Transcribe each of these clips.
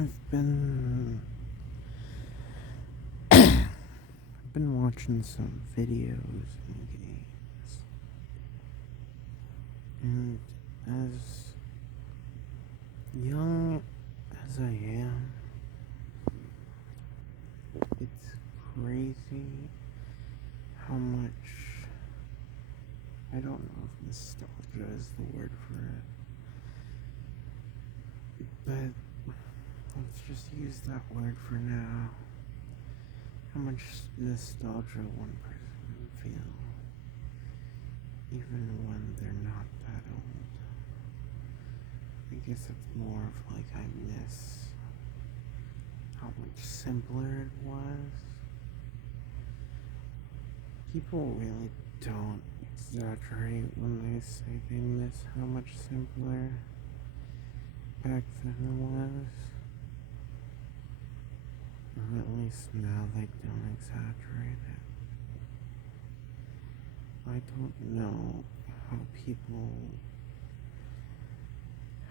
I've been I've been watching some videos and games, and as young as I am, it's crazy how much, I don't know if nostalgia is the word for it, but let's just use that word for now. How much nostalgia one person can feel, even when they're not that old. I guess it's more of like I miss how much simpler it was. People really don't exaggerate when they say they miss how much simpler back then it was. Or at least now they don't exaggerate it. I don't know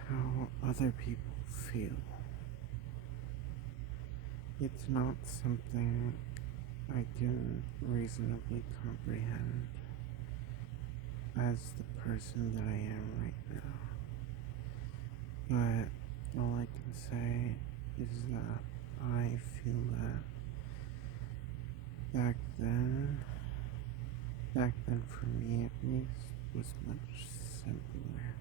how other people feel. It's not something I can reasonably comprehend as the person that I am right now. But all I can say is that I feel that back then for me at least, was much simpler.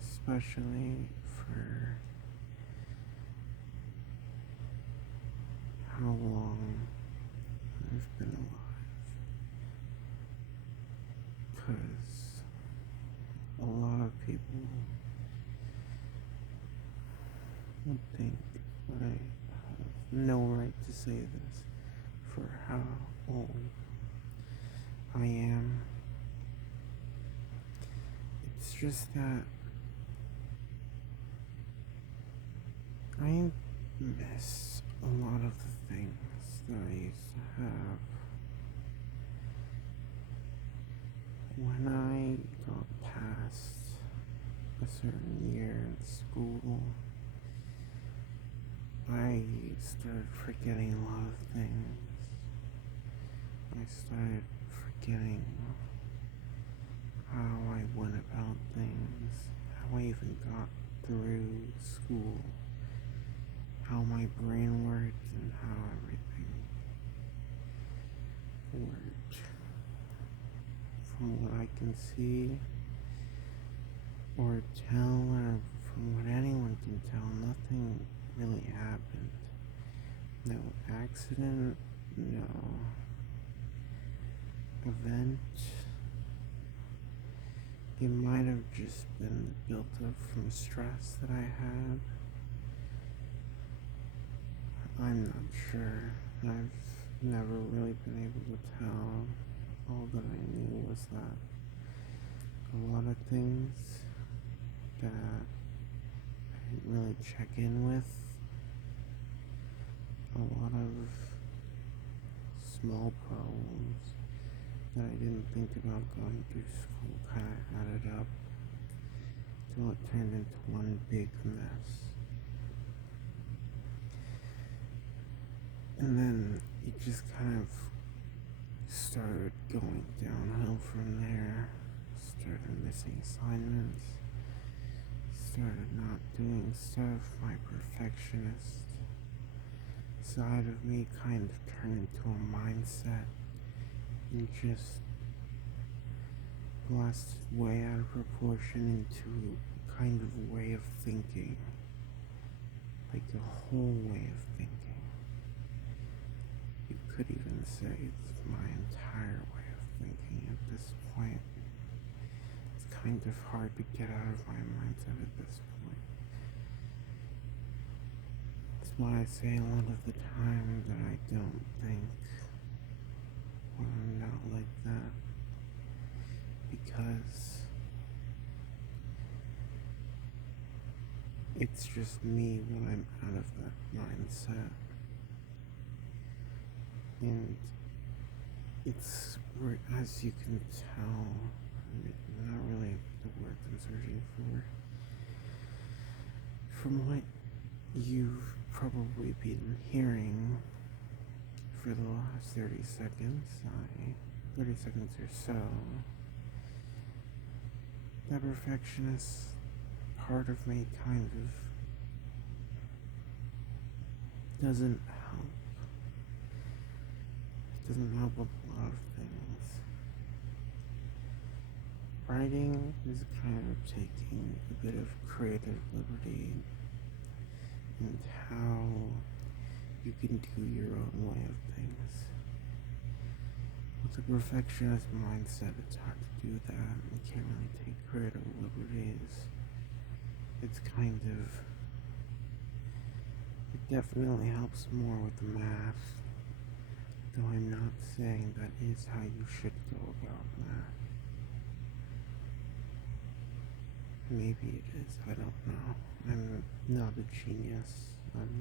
Especially for how long I've been alive. Because a lot of people would think I have no right to say this for how old I am. It's just that I miss a lot of the things that I used to have when I got past a certain year in school. I started forgetting a lot of things. I started forgetting how I went about things, how I even got through school, how my brain worked, and how everything worked. From what I can see or tell, or from what anyone can tell, nothing really happened. No accident, no event. It might have just been built up from stress that I had. I'm not sure. I've never really been able to tell. All that I knew was that a lot of things that I didn't really check in with, a lot of small problems that I didn't think about going through school kind of added up till it turned into one big mess. And then it just kind of started going downhill from there. Started missing assignments, started not doing stuff. My perfectionist side of me kind of turned into a mindset and just blasted way out of proportion into a kind of way of thinking, like a whole way of thinking. You could even say it's my entire way of thinking at this point. It's kind of hard to get out of my mindset at this point. That's why I say a lot of the time that I don't think when I'm not like that. Because it's just me when I'm out of that mindset. And it's, as you can tell, not really the word I'm searching for. from what you've probably been hearing for the last 30 seconds or so, that perfectionist part of me kind of doesn't help. It doesn't help with a lot of things. Writing is kind of taking a bit of creative liberty and how you can do your own way of things. With a perfectionist mindset, it's hard to do that. You can't really take creative liberties. It's kind of, it definitely helps more with the math, though I'm not saying that is how you should go about math. Maybe it is, I don't know. I'm not a genius. I'm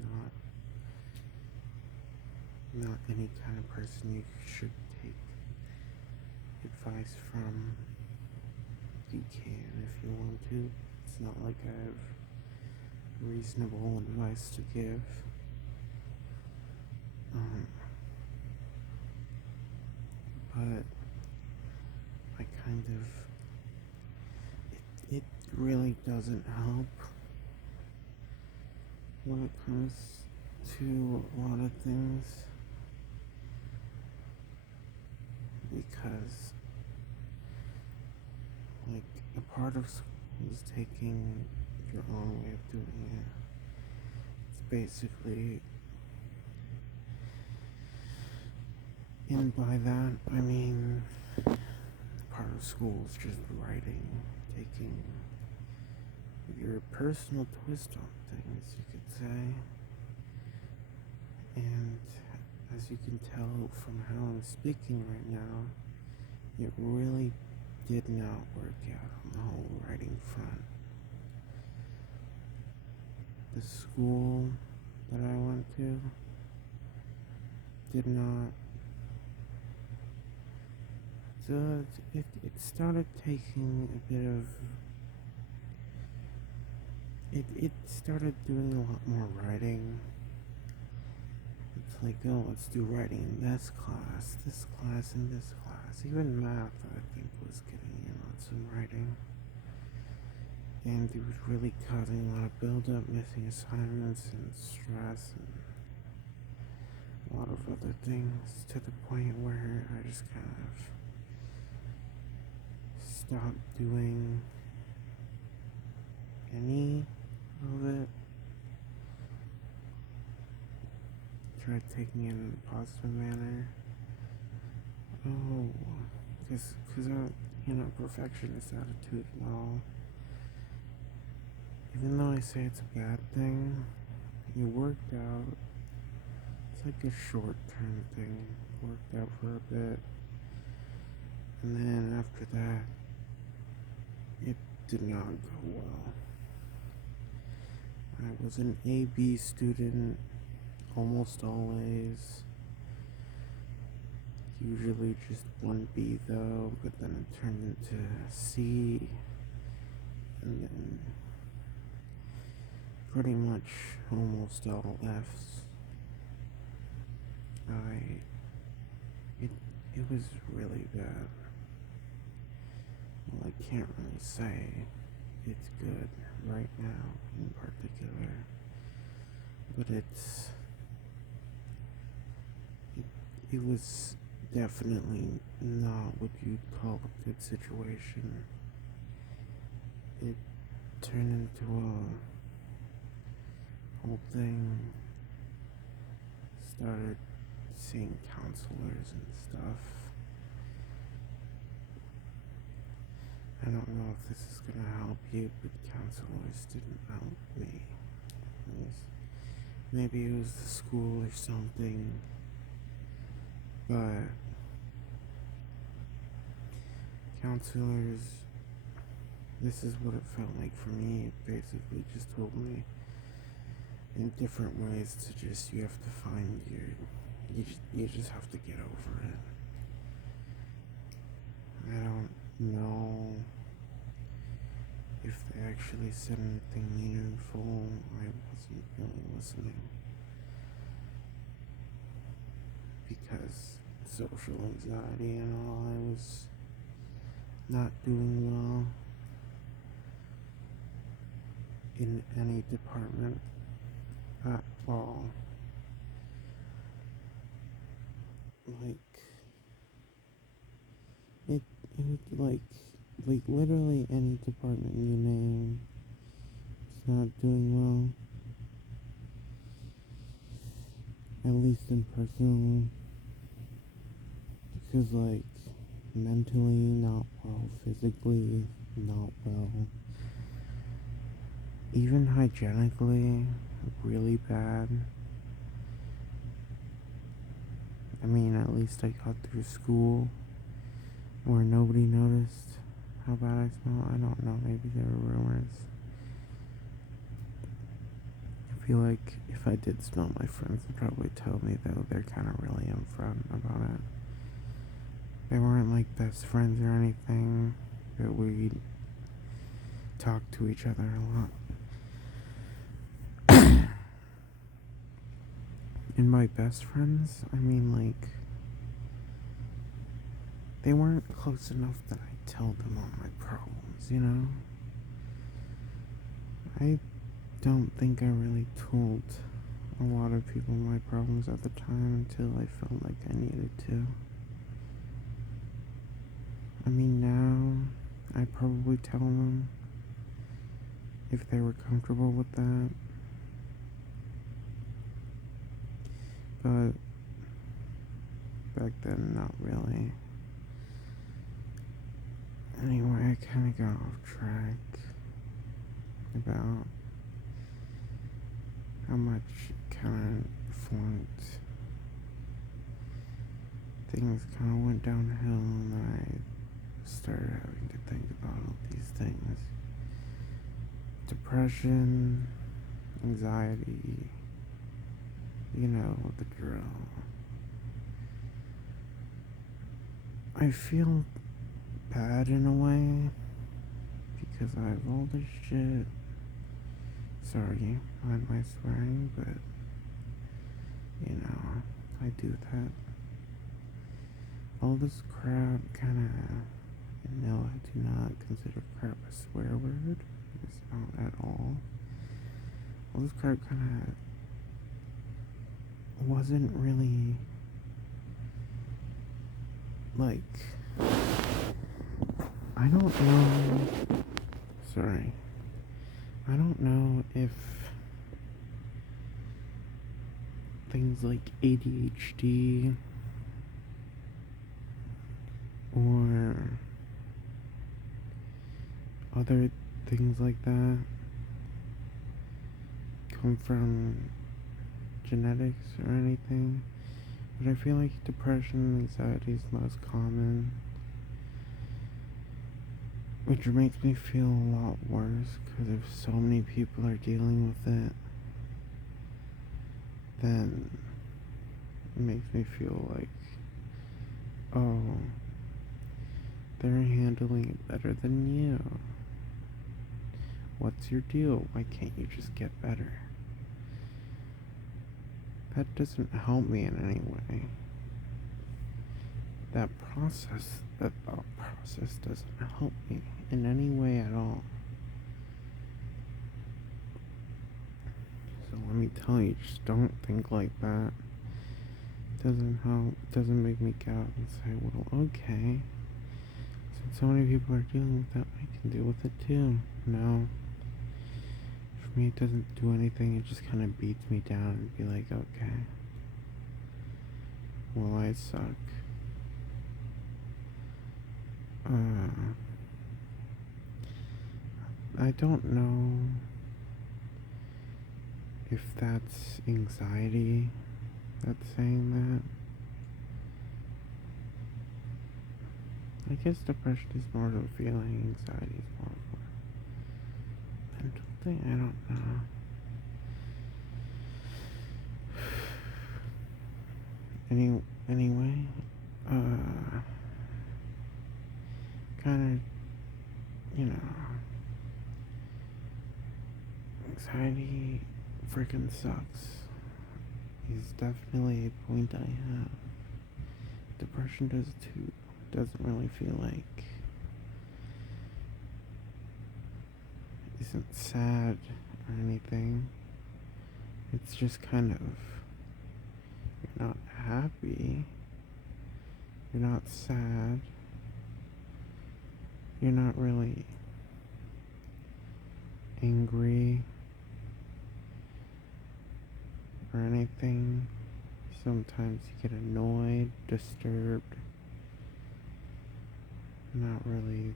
not any kind of person you should take advice from. You can if you want to. It's not like I have reasonable advice to give. But I kind of, it really doesn't help when it comes to a lot of things, because like a part of school is taking your own way of doing it. It's basically, and by that I mean part of school is just writing, taking your personal twist on things, you could say. And as you can tell from how I'm speaking right now, it really did not work out on the whole writing front. The school that I went to did not. So it started taking a bit of. It started doing a lot more writing. It's like, oh, let's do writing in this class, and this class. Even math, I think, was getting in on some writing. And it was really causing a lot of build-up, missing assignments, and stress, and a lot of other things, to the point where I just kind of stopped doing any of it. Tried taking it in a positive manner. Oh, because I'm perfectionist attitude and all. Even though I say it's a bad thing, it worked out. It's like a short-term thing. It worked out for a bit. And then after that, it did not go well. I was an AB student almost always. Usually just 1B though, but then it turned into C, and then pretty much almost all F's. It was really bad. Well, I can't really say it's good right now in particular, but it was definitely not what you'd call a good situation. It turned into a whole thing. Started seeing counselors and stuff. I don't know if this is gonna help you, but counselors didn't help me. Maybe it was the school or something, but counselors, this is what it felt like for me. It basically just told me in different ways to just, you have to find you just have to get over it. I don't know if they actually said anything meaningful, I wasn't really listening. Because social anxiety and all, I was not doing well in any department at all. Like it literally any department you name, it's not doing well. At least in personal, because like mentally not well, physically not well, even hygienically really bad. I mean, at least I got through school where nobody noticed how bad I smell. I don't know, maybe there were rumors. I feel like if I did smell, my friends would probably tell me, though they're kind of really upfront about it. They weren't like best friends or anything, but we talked to each other a lot. And my best friends, I mean, like, they weren't close enough that I'd tell them all my problems, you know? I don't think I really told a lot of people my problems at the time until I felt like I needed to. I mean, now I'd probably tell them if they were comfortable with that. But back then, not really. Anyway, I kind of got off track about how much kind of flunked. Things kind of went downhill, and I started having to think about all these things. Depression, anxiety, you know, the drill. I feel bad in a way because I have all this shit. Sorry, mind my swearing, but you know, I do that. All this crap kinda, no, I do not consider crap a swear word. It's not at all. All this crap kinda wasn't really like, I don't know. Sorry. I don't know if things like ADHD or other things like that come from genetics or anything, but I feel like depression and anxiety is most common, which makes me feel a lot worse because if so many people are dealing with it, then it makes me feel like, oh, they're handling it better than you. What's your deal? Why can't you just get better? That doesn't help me in any way. That thought process doesn't help me in any way at all. So let me tell you, just don't think like that. Doesn't help, doesn't make me get up and say, well, okay, since so many people are dealing with that, I can deal with it too. No. For me, it doesn't do anything, it just kind of beats me down and be like, okay, well, I suck. I don't know if that's anxiety that's saying that. I guess depression is more of a feeling, anxiety is more of a mental thing, I don't know. Anyway, kind of, you know, Anxiety freaking sucks. Is definitely a point I have. Depression does too. Doesn't really feel like isn't sad or anything. It's just kind of you're not happy. You're not sad. You're not really angry or anything. Sometimes you get annoyed, disturbed. Not really.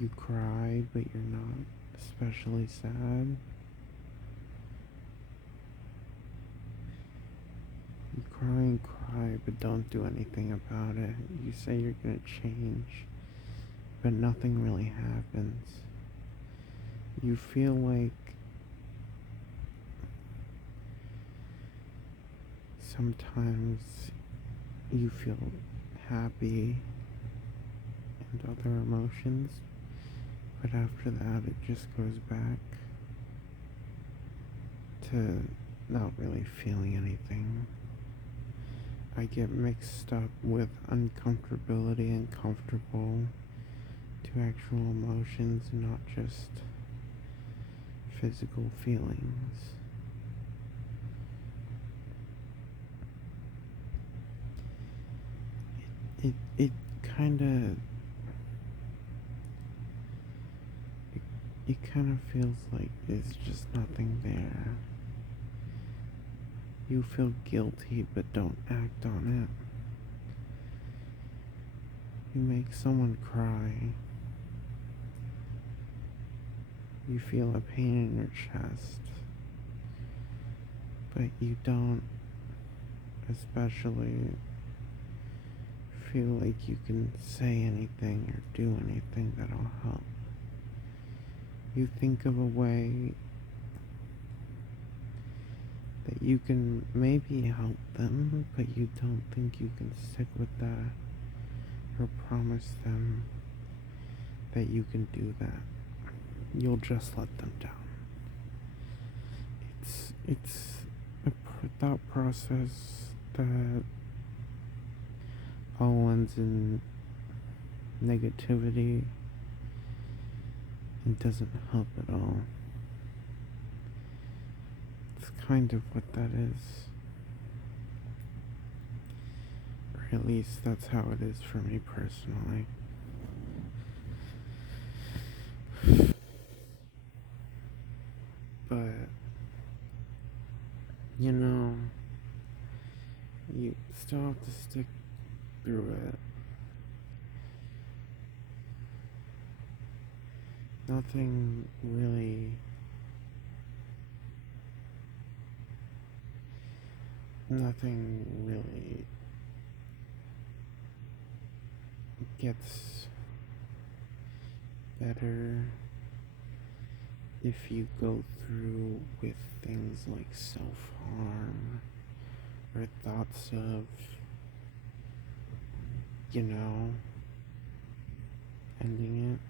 You cry, but you're not especially sad. You cry and cry, but don't do anything about it. You say you're gonna change, but nothing really happens. You feel like sometimes you feel happy and other emotions, but after that it just goes back to not really feeling anything. I get mixed up with uncomfortability and comfortable to actual emotions, not just physical feelings. It kind of it kind of feels like there's just nothing there. You feel guilty but don't act on it. You make someone cry. You feel a pain in your chest, but you don't especially feel like you can say anything or do anything that'll help. You think of a way that you can maybe help them, but you don't think you can stick with that or promise them that you can do that. You'll just let them down. It's a thought process that all ends in negativity and doesn't help at all. It's kind of what that is. Or at least that's how it is for me personally. But, you know, you still have to stick through it. Nothing really gets better if you go through with things like self-harm or thoughts of, ending it,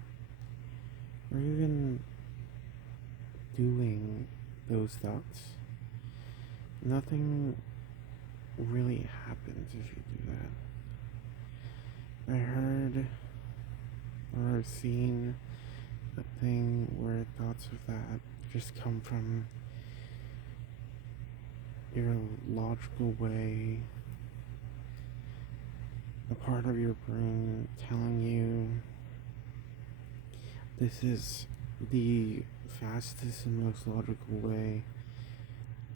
or even doing those thoughts. Nothing really happens if you do that. I heard or seen a thing where thoughts of that just come from your logical way, a part of your brain telling you this is the fastest and most logical way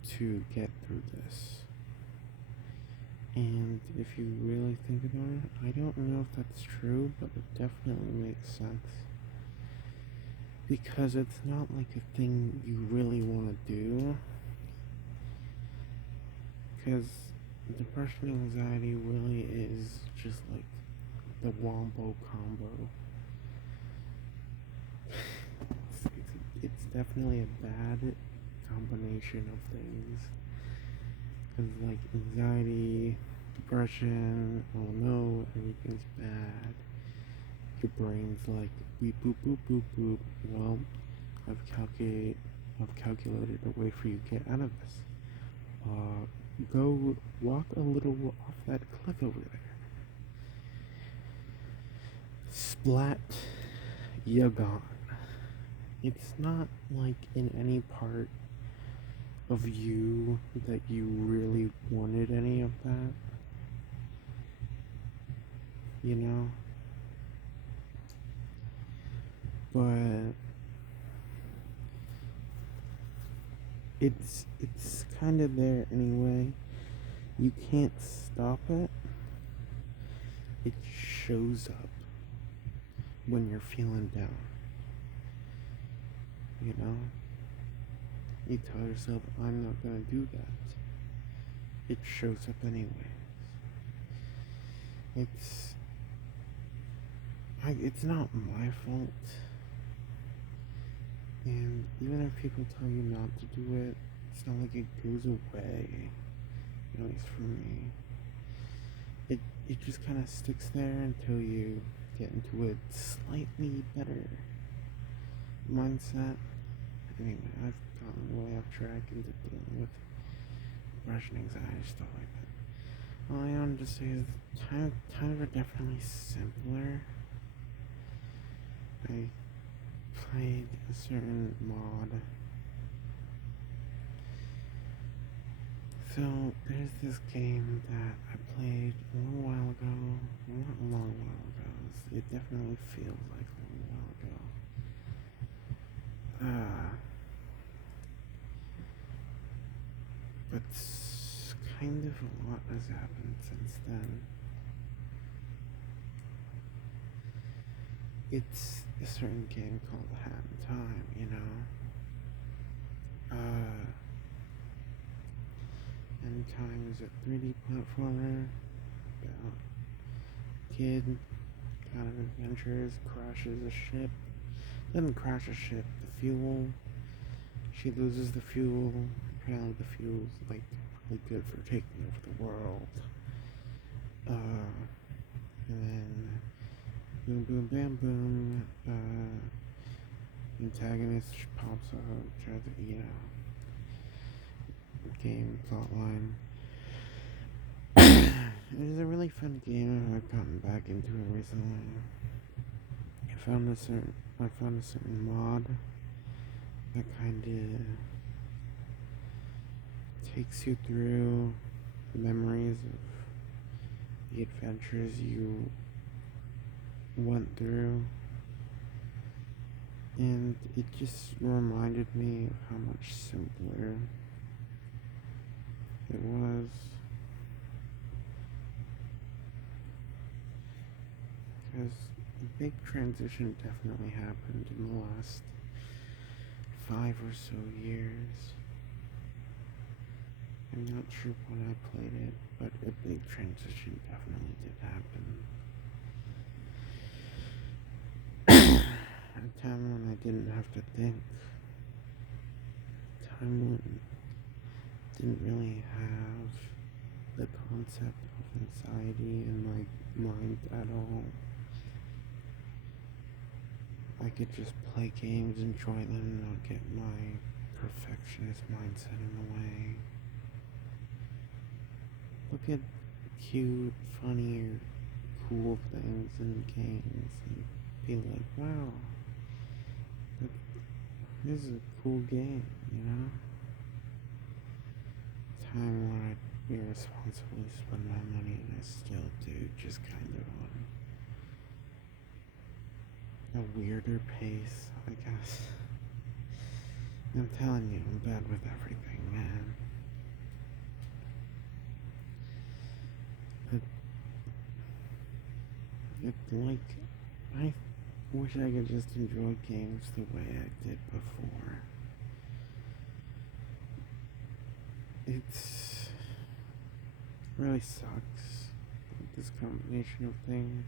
to get through this. And if you really think about it, I don't know if that's true, but it definitely makes sense. Because it's not like a thing you really want to do. Because depression and anxiety really is just like the wombo combo. It's definitely a bad combination of things. Because like anxiety, depression, oh no, everything's bad. your brain's like beep boop boop boop boop. Well, I've calculated a way for you to get out of this. Go walk a little off that cliff over there. Splat, you're gone. It's not like in any part of you that you really wanted any of that. You know? But it's kind of there anyway. You can't stop it. It shows up when you're feeling down. You know? You tell yourself, I'm not gonna do that. It shows up anyways. It's not my fault. And even if people tell you not to do it, it's not like it goes away. At least for me. It just kind of sticks there until you get into a slightly better mindset. Anyway, I've gotten way off track into dealing with depression, anxiety, stuff like that. All I wanted to say is times are definitely simpler. I played a certain mod. So there's this game that I played a little while ago. Not a long while ago. It definitely feels like a long while ago. But kind of a lot has happened since then. It's a certain game called Hat in Time, you know? Hat in Time is a 3D platformer about a kid kind of adventures, crashes a ship. Doesn't crash a ship, the fuel. She loses the fuel. Apparently the fuel's like really good for taking over the world. And then boom boom bam boom, antagonist pops up, tries to, you know, game plotline. It is a really fun game. I've gotten back into it recently. I found a certain mod that kind of takes you through memories of the adventures you went through, and it just reminded me of how much simpler it was. Because a big transition definitely happened in the last 5 or so years. I'm not sure when I played it, but a big transition definitely did happen. A time when I didn't have to think. A time when I didn't really have the concept of anxiety in my mind at all. I could just play games, enjoy them, and not get my perfectionist mindset in the way. Look at cute, funny, or cool things in games and be like, wow, this is a cool game, you know? Time when I'd irresponsibly spend my money, and I still do, just kind of on a weirder pace, I guess. I'm telling you, I'm bad with everything, man. It's like, I wish I could just enjoy games the way I did before. It's really sucks, this combination of things.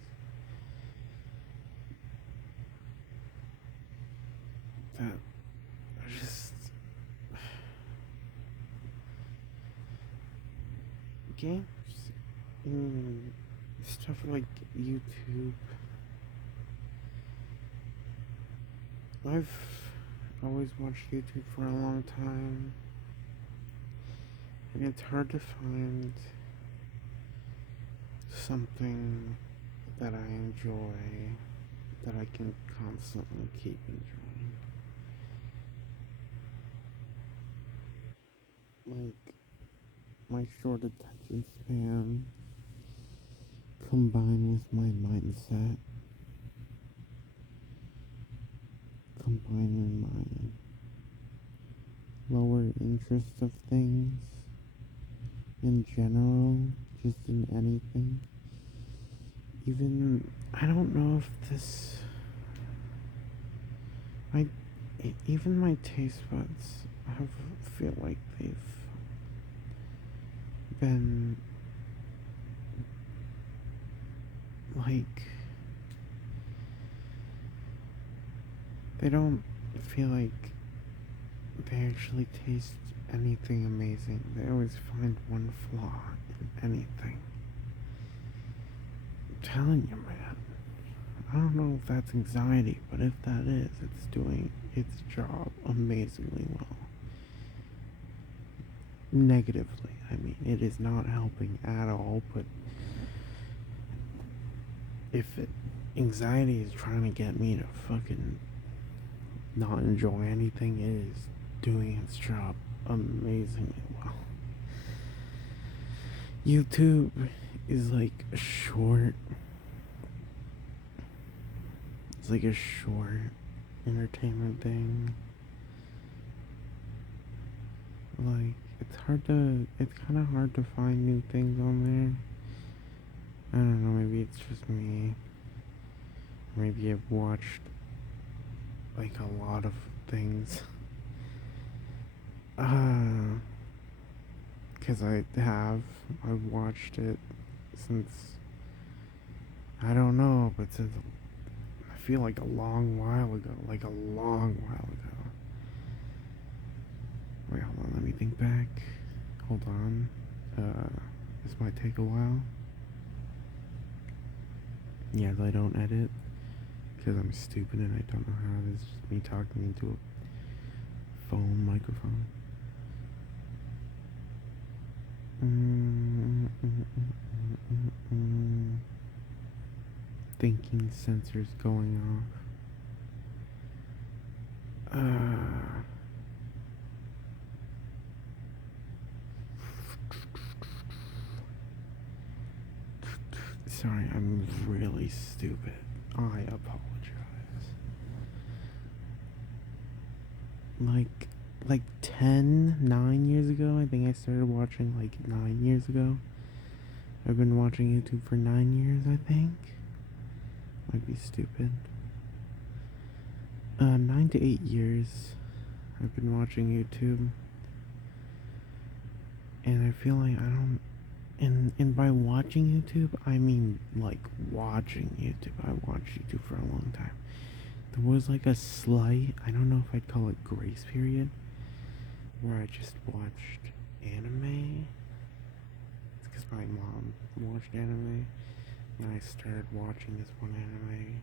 That I just games, stuff like YouTube I've always watched YouTube for a long time, and it's hard to find something that I enjoy that I can constantly keep enjoying. Like my short attention span combined with my mindset, combined with my lower interest of things in general, just in anything. Even, I don't know if this, I, even my taste buds have, feel like they've been, like, they don't feel like they actually taste anything amazing. They always find one flaw in anything. I'm telling you, man. I don't know if that's anxiety, but if that is, it's doing its job amazingly well. Negatively, I mean, it is not helping at all, but if it, anxiety is trying to get me to fucking not enjoy anything, it is doing its job amazingly well. YouTube is like a short, it's like a short entertainment thing. Like, it's kind of hard to find new things on there. I don't know, maybe it's just me. Maybe I've watched like a lot of things. Because I've watched it since, I don't know, but since, I feel like a long while ago. Like a long while ago. Wait, hold on, let me think back. Hold on. This might take a while. Yes, I don't edit. Because I'm stupid and I don't know how. This is just me talking into a phone microphone. Thinking sensors going off. Sorry, I'm really stupid. I apologize. Like 9 years ago, I think I started watching, like 9 years ago. I've been watching YouTube for 9 years, I think. Might be stupid. 9 to 8 years I've been watching YouTube. And I feel like I don't, and by watching YouTube, I mean like watching YouTube. I watched YouTube for a long time. There was like a slight, I don't know if I'd call it grace period, where I just watched anime. It's because my mom watched anime, and I started watching this one anime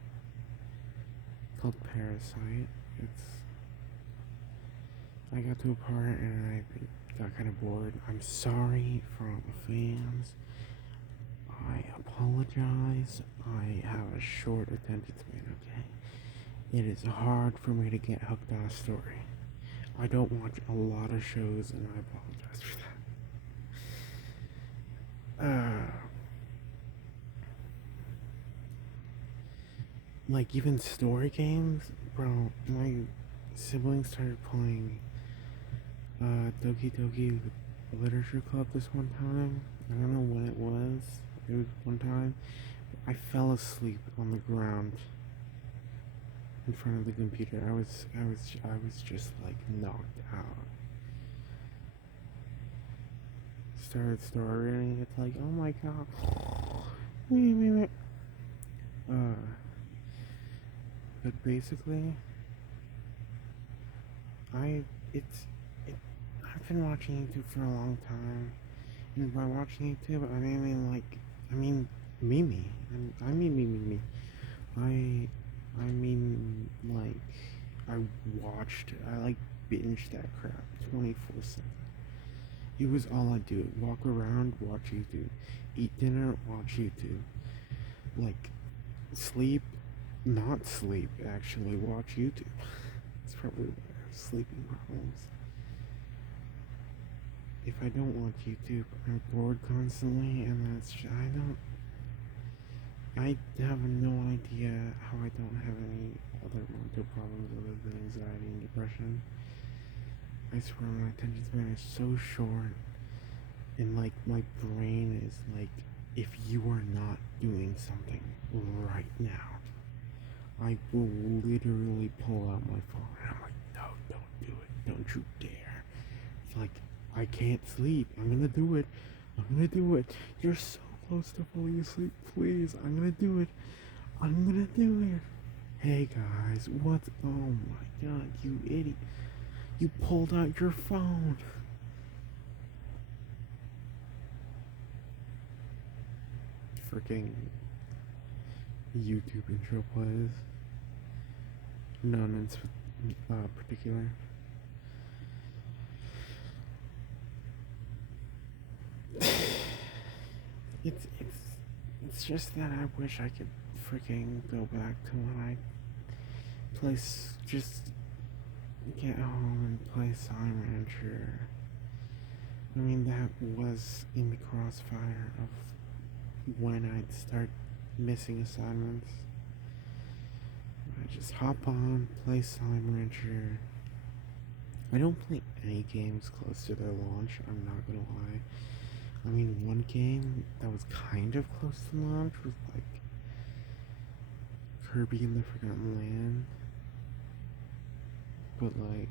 called Parasite. I got to a part and I got kind of bored. I'm sorry for all the fans. I apologize. I have a short attention span, okay? It is hard for me to get hooked on a story. I don't watch a lot of shows, and I apologize for that. Like, even story games, bro, my siblings started playing Doki Doki Literature Club this one time. I don't know when it was. It was one time. I fell asleep on the ground in front of the computer. I was just like knocked out. Started story reading. It's like, oh my god. Wait. But basically, I it's it. I've been watching YouTube for a long time, and by watching YouTube, I mean Mimi. I mean me. I mean like I watched, I like binged that crap 24/7. It was all I do. Walk around, watch YouTube. Eat dinner, watch YouTube. Like, sleep, not sleep, actually, watch YouTube. It's probably why I have sleeping problems. If I don't watch YouTube, I'm bored constantly, and I have no idea how I don't have any other mental problems other than anxiety and depression. I swear my attention span is so short, and like my brain is like, if you are not doing something right now, I will literally pull out my phone and I'm like, no, don't do it. Don't you dare. It's like, I can't sleep. I'm gonna do it. I'm gonna do it. You're so close to falling asleep. Please, I'm gonna do it. I'm gonna do it. Hey guys, what's. Oh my god, you idiot. You pulled out your phone. Freaking YouTube intro plays. None in particular. It's just that I wish I could freaking go back to when I just get home and play Sign Rancher. I mean, that was in the crossfire of when I'd start missing assignments. I just hop on, play Sign Rancher. I don't play any games close to their launch, I'm not gonna lie. I mean, one game that was kind of close to launch was like Kirby in the Forgotten Land. But like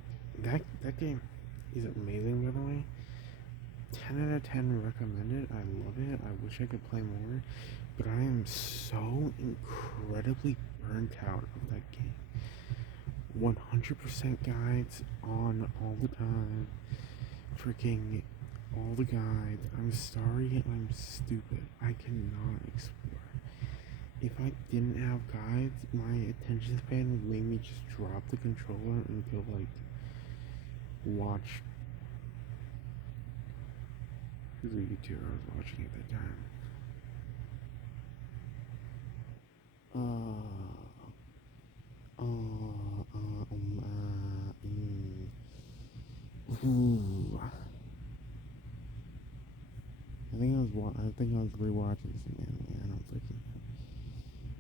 that game is amazing, by the way. 10 out of 10 recommended. I love it. I wish I could play more, but I am so incredibly burnt out of that game. 100% guides on all the time. Freaking all the guides. I'm sorry, I'm stupid. I cannot explore. If I didn't have guides, my attention span would make me just drop the controller and go like watch. Who's a YouTuber I was watching at that time? Ooh. I think I was rewatching this again. Yeah, I don't think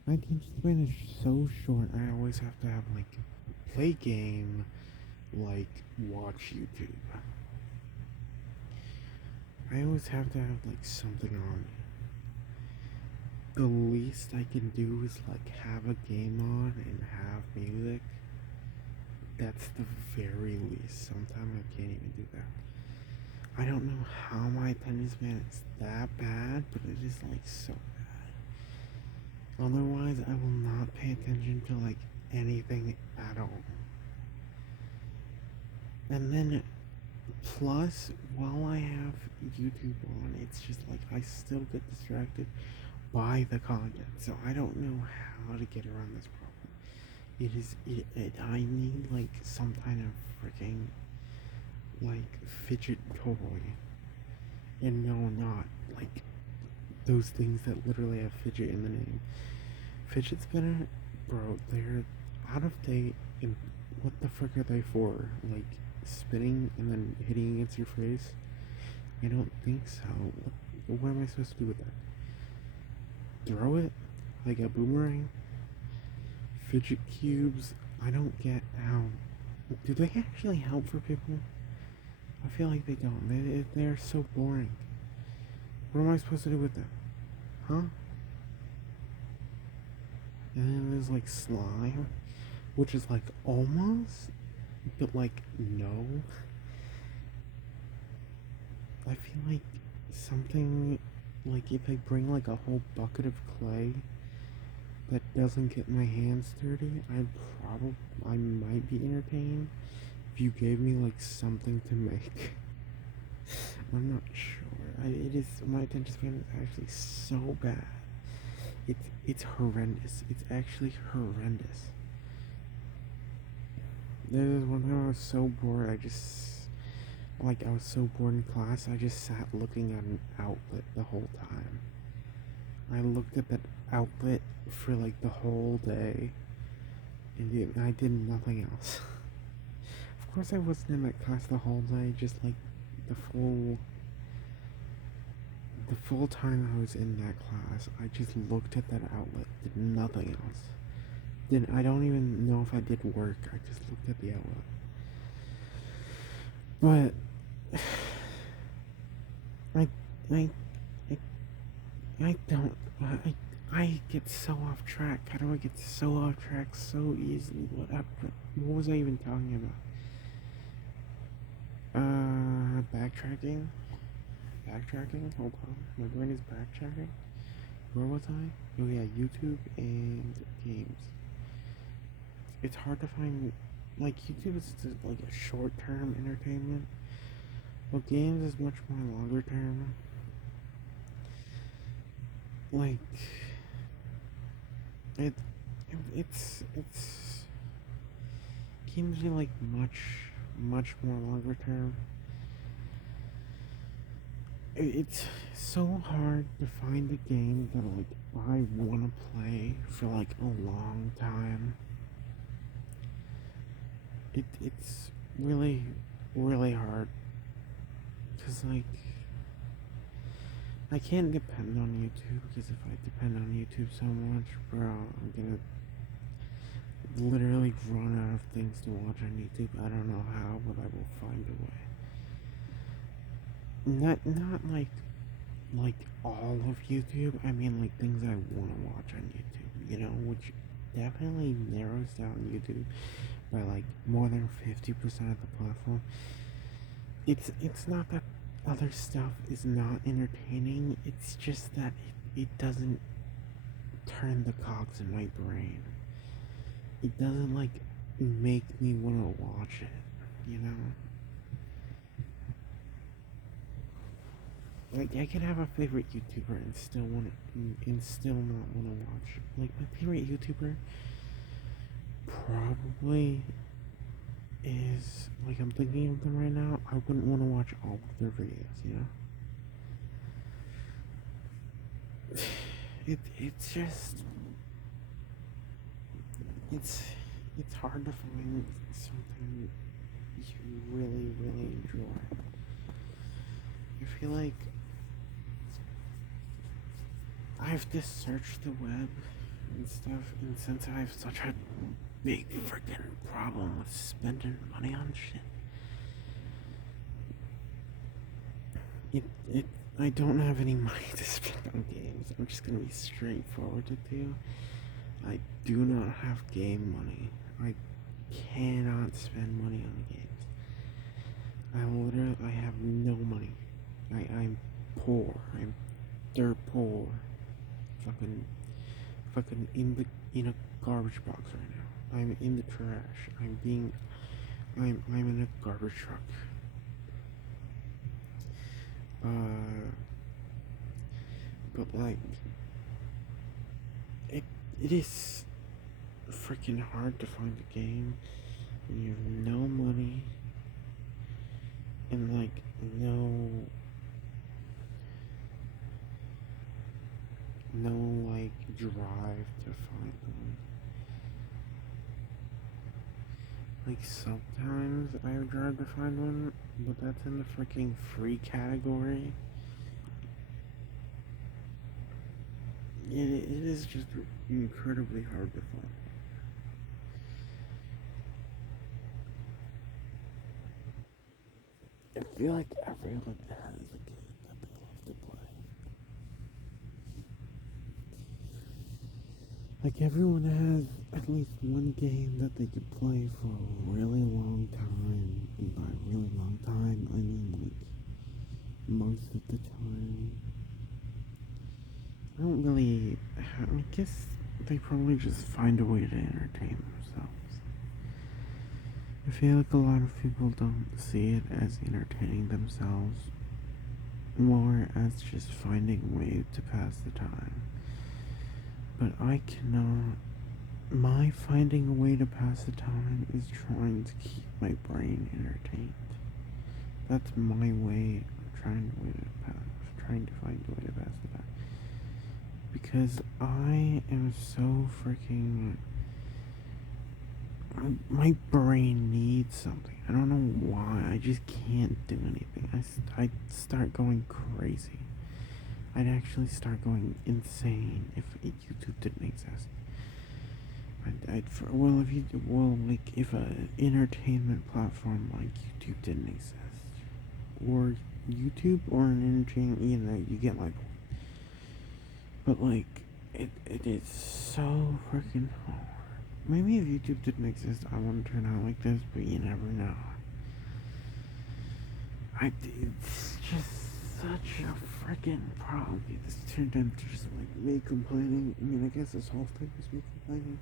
my attention span is so short. I always have to have like play game, like watch YouTube. I always have to have like something on. The least I can do is like have a game on and have music. That's the very least. Sometimes I can't even do that. I don't know how my attention span is that bad, but it is like so bad. Otherwise, I will not pay attention to like anything at all. And then, plus, while I have YouTube on, it's just like I still get distracted by the content. So I don't know how to get around this problem. I need like some kind of freaking like fidget toy. And no, not like those things that literally have fidget in the name. Fidget spinner, bro, they're out of date. And what the frick are they for? Like spinning and then hitting against your face? I don't think so. What am I supposed to do with that? Throw it like a boomerang? Fidget cubes? I don't get how. Do they actually help for people? I feel like they don't. They're so boring. What am I supposed to do with them? Huh? And then there's like slime, which is like almost, but like no. I feel like something, like if I bring like a whole bucket of clay that doesn't get my hands dirty, I might be entertained if you gave me like something to make. I'm not sure. My attention span is actually so bad. It's horrendous. It's actually horrendous. There was one time I was so bored, I was so bored in class, I just sat looking at an outlet the whole time. I looked at that outlet for like the whole day, and I did nothing else. Of course, I wasn't in that class the whole day, just like the full the full time I was in that class, I just looked at that outlet, did nothing else. I don't even know if I did work. I just looked at the outlet. But I I I don't I get so off track. How do I get so off track so easily? What was I even talking about? Backtracking. Backtracking. Hold on, my brain is backtracking. Where was I? Oh yeah, YouTube and games. It's hard to find. Like YouTube is just like a short-term entertainment. Well, games is much more longer term. Like it, it's games are like much more longer term. It's so hard to find a game that like I want to play for like a long time. It's really hard because like I can't depend on YouTube because if I depend on YouTube so much, bro, I'm gonna literally run out of things to watch on YouTube. I don't know how, but I will find a way. Not like all of YouTube. I mean like things I want to watch on YouTube. You know, which definitely narrows down YouTube by like more than 50% of the platform. It's not that other stuff is not entertaining. It's just that it doesn't turn the cogs in my brain. It doesn't like make me want to watch it, you know? Like I can have a favorite YouTuber and still not want to watch. Like my favorite YouTuber probably is like I'm thinking of them right now. I wouldn't want to watch all of their videos, you know? It's just it's it's hard to find something you really enjoy. I feel like I have to search the web and stuff, and since I have such a big freaking problem with spending money on shit, it I don't have any money to spend on games. I'm just gonna be straightforward with you. I do not have game money. I cannot spend money on games. I have no money. I'm poor. I'm dirt poor. Fucking in a garbage box right now. I'm in the trash. I'm in a garbage truck. But like it it is freaking hard to find a game when you have no money and like no like drive to find them. Like sometimes I drive to find one, but that's in the freaking free category. It is just incredibly hard to find. I feel like everyone has a game that they love to play. Like everyone has at least one game that they could play for a really long time. And by really long time, I mean like most of the time. I don't really. I guess they probably just find a way to entertain themselves. I feel like a lot of people don't see it as entertaining themselves, more as just finding a way to pass the time. But I cannot my finding a way to pass the time is trying to keep my brain entertained. That's my way of trying to find a way to pass the time. Because I am so freaking. My brain needs something. I don't know why. I just can't do anything. I'd start going crazy. I'd actually start going insane if YouTube didn't exist. If an entertainment platform like YouTube didn't exist, or YouTube or an entertainment, you get my point. But like, it is so freaking hard. Maybe if YouTube didn't exist, I wouldn't turn out like this, but you never know. It's just such a freaking problem. This turned into just like me complaining. I mean, I guess this whole thing is me complaining.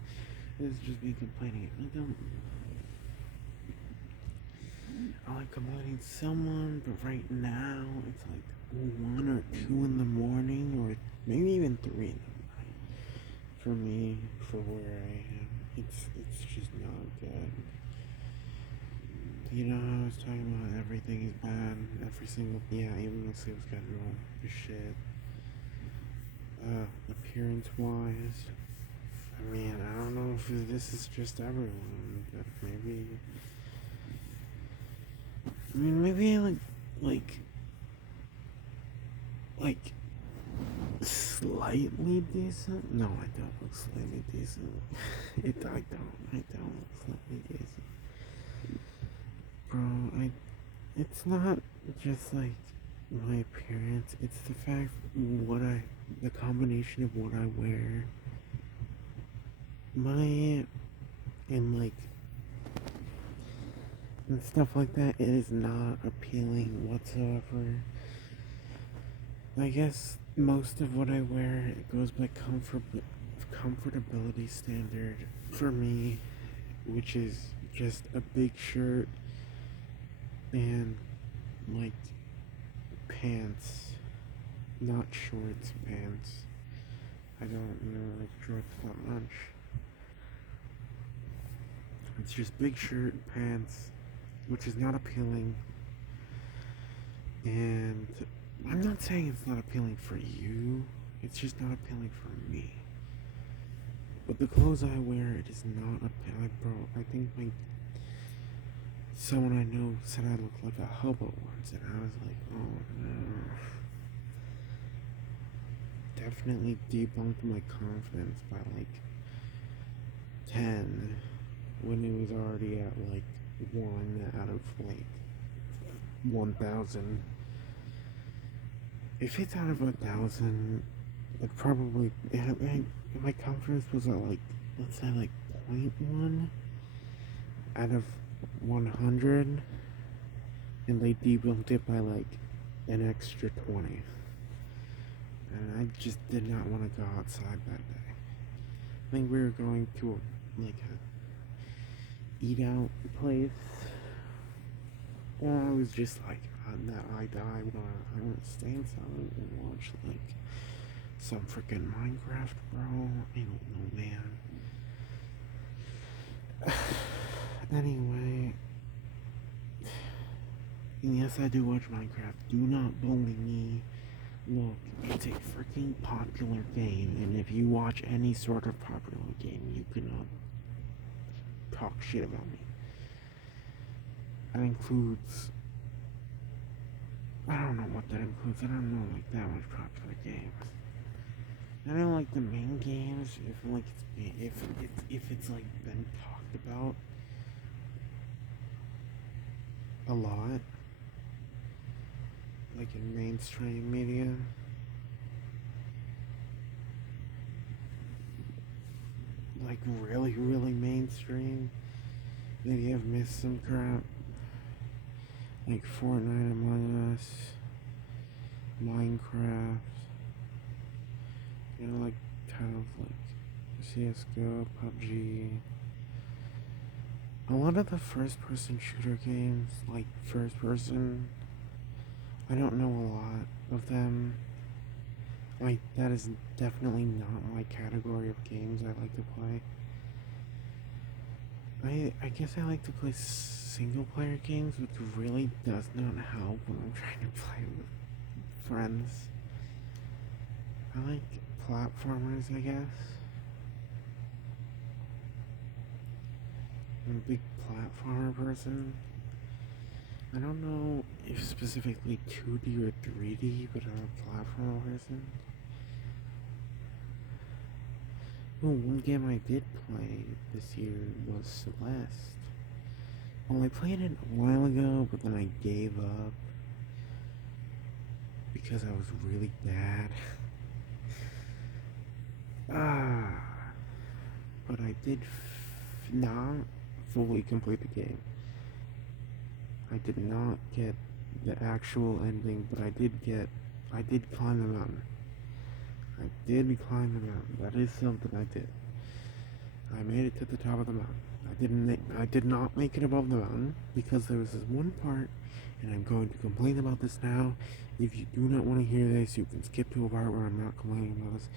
It's just me complaining. I like complaining to someone, but right now it's like 1 or 2 in the morning, or maybe even 3 in the morning. For me, for where I am, it's just not good. You know how I was talking about everything is bad, even the sleep schedule is shit. Appearance wise, I mean, I don't know if this is just everyone, but maybe like slightly decent. No, I don't look slightly decent. I don't look slightly decent, bro. It's not just like my appearance. It's the fact the combination of what I wear, and like and stuff like that. It is not appealing whatsoever. I guess most of what I wear it goes by comfortability standard for me, which is just a big shirt and like pants, not shorts, pants. I don't really like shorts that much. It's just big shirt, pants, which is not appealing. And I'm not saying it's not appealing for you, it's just not appealing for me. But the clothes I wear, it is not appealing, bro. I think someone I know said I look like a hobo once, and I was like, oh no. Definitely debunked my confidence by like 10 when it was already at like 1 out of like 1,000. If it's out of 1,000, it probably my confidence was at like, let's say like 0.1 out of 100, and they debunked it by like an extra 20. And I just did not want to go outside that day. I think we were going to a eat out place. And I was just like, I want to stay inside and watch like some freaking Minecraft, bro. I don't know, man. Anyway, yes, I do watch Minecraft. Do not bully me. Look, it's a freaking popular game, and if you watch any sort of popular game, you cannot talk shit about me. That includes, I don't know what that includes. I don't know like that much popular games. I don't like the main games if it's like been talked about a lot, like in mainstream media. Like really, really mainstream. Maybe I've missed some crap. Like Fortnite, Among Us, Minecraft. Like titles like CSGO, PUBG. A lot of the first person shooter games, like first person, I don't know a lot of them. Like, that is definitely not my category of games I like to play. I guess I like to play single player games, which really does not help when I'm trying to play with friends. I like platformers, I guess. I'm a big platformer person. I don't know if specifically 2D or 3D, but I'm a platformer person. Oh, one game I did play this year was Celeste. Well, I played it a while ago, but then I gave up because I was really bad. Ah, but I did not fully complete the game. I did not get the actual ending, but I did climb the mountain. I did climb the mountain. That is something I did. I made it to the top of the mountain. I did not make it above the mountain because there was this one part, and I'm going to complain about this now. If you do not want to hear this, you can skip to a part where I'm not complaining about this.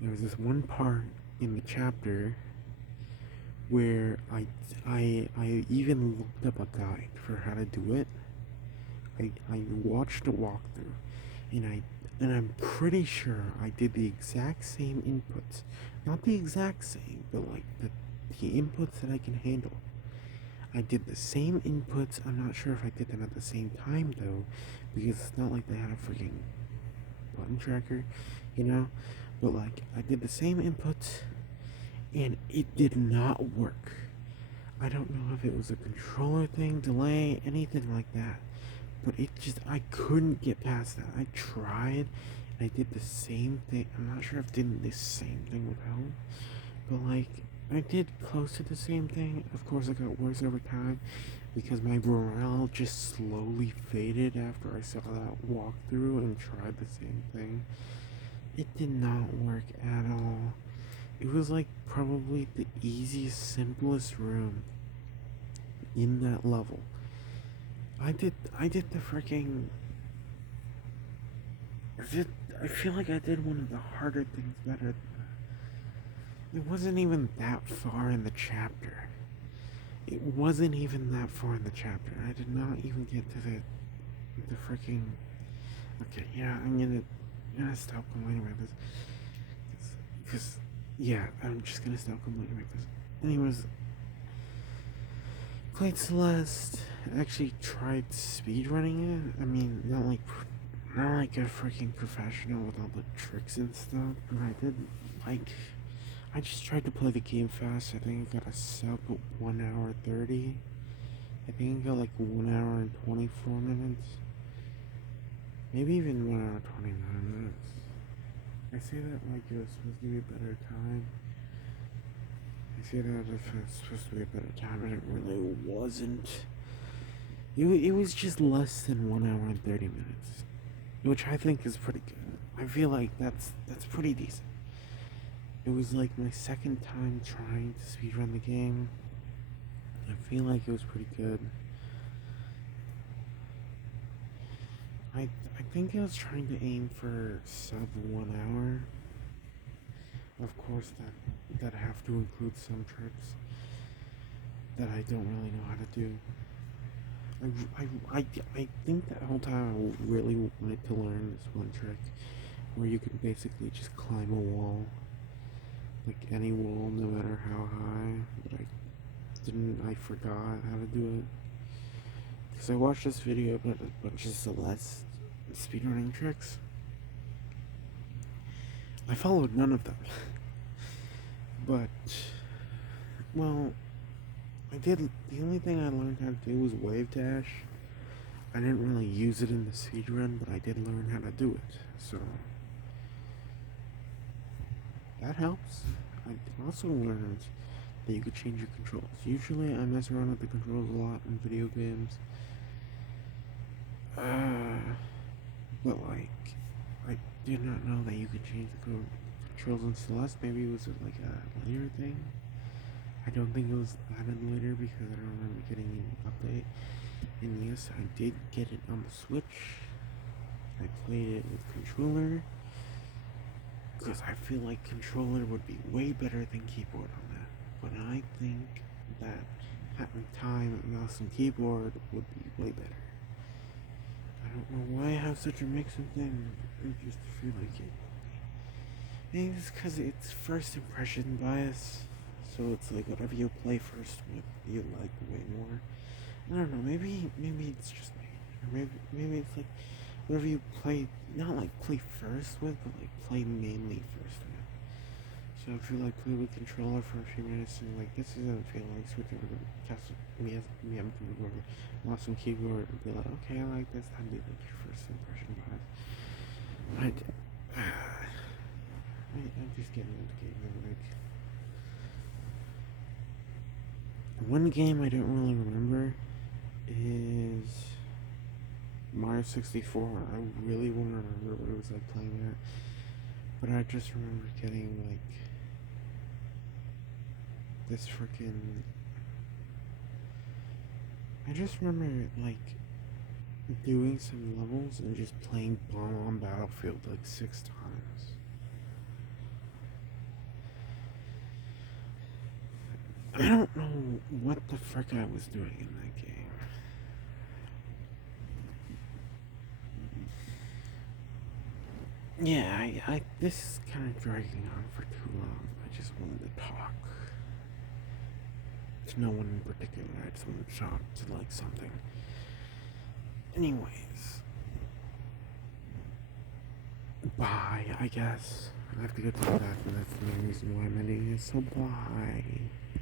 There was this one part in the chapter where I even looked up a guide for how to do it. I watched a walkthrough, and I'm pretty sure I did the exact same inputs. Not the exact same, but like the inputs that I can handle. I did the same inputs. I'm not sure if I did them at the same time though, because it's not like they had a freaking button tracker, you know? But like I did the same inputs and it did not work. I don't know if it was a controller thing, delay, anything like that. But I couldn't get past that. I tried, and I did the same thing. I'm not sure if did the same thing would help, but like, I did close to the same thing. Of course, it got worse over time because my morale just slowly faded after I saw that walkthrough and tried the same thing. It did not work at all. It was like probably the easiest, simplest room in that level. I did the freaking. I feel like I did one of the harder things better. It wasn't even that far in the chapter. It wasn't even that far in the chapter. I did not even get to the freaking. Okay, yeah, I'm gonna stop complaining about this. Because yeah, I'm just gonna stop complaining about this. Anyways, played Celeste. Actually tried speedrunning it. I mean, not like a freaking professional with all the tricks and stuff, but I just tried to play the game fast. I think I got a sub at 1 hour 30. I think I got like 1 hour and 24 minutes. Maybe even 1 hour 29 minutes. I say that like it was supposed to be a better time. I say that if it's supposed to be a better time, but it really wasn't. It was just less than 1 hour and 30 minutes, which I think is pretty good. I feel like that's pretty decent. It was like my second time trying to speedrun the game. I feel like it was pretty good. I think I was trying to aim for sub 1 hour. Of course, that have to include some tricks that I don't really know how to do. I think that whole time I really wanted to learn this one trick where you can basically just climb a wall, like any wall, no matter how high. But I forgot how to do it. Because I watched this video about a bunch of Celeste speedrunning tricks. I followed none of them. But, well, the only thing I learned how to do was wave dash. I didn't really use it in the speedrun, but I did learn how to do it. So, that helps. I also learned that you could change your controls. Usually I mess around with the controls a lot in video games. But like, I did not know that you could change the controls in Celeste. Maybe it was like a later thing. I don't think it was added later because I don't remember getting an update. And yes, I did get it on the Switch. I played it with controller because I feel like controller would be way better than keyboard on that. But I think that having time, mouse and keyboard would be way better. I don't know why I have such a mix of them. I just feel like it. Maybe it's because it's first impression bias. So it's like whatever you play first with, you like way more. I don't know. Maybe it's just me. Or maybe it's like whatever you play, not like play first with, but like play mainly first with. So if you like play with controller for a few minutes and like this isn't feeling like switch over to test me on keyboard, mouse and keyboard, and be like, okay, I like this. That'd be like your first impression bias. I'm just getting into gaming. Like one game I don't really remember is Mario 64. I really want to remember what it was like playing that, but I just remember getting like this freaking. I just remember like doing some levels and just playing Bomb on Battlefield like 6 times. I don't know what the frick I was doing in that game. Yeah, this is kind of dragging on for too long. I just wanted to talk to no one in particular. I just wanted to talk to like something. Anyways, bye, I guess. I have to get to the back, and that's the main reason why I'm ending it, so bye.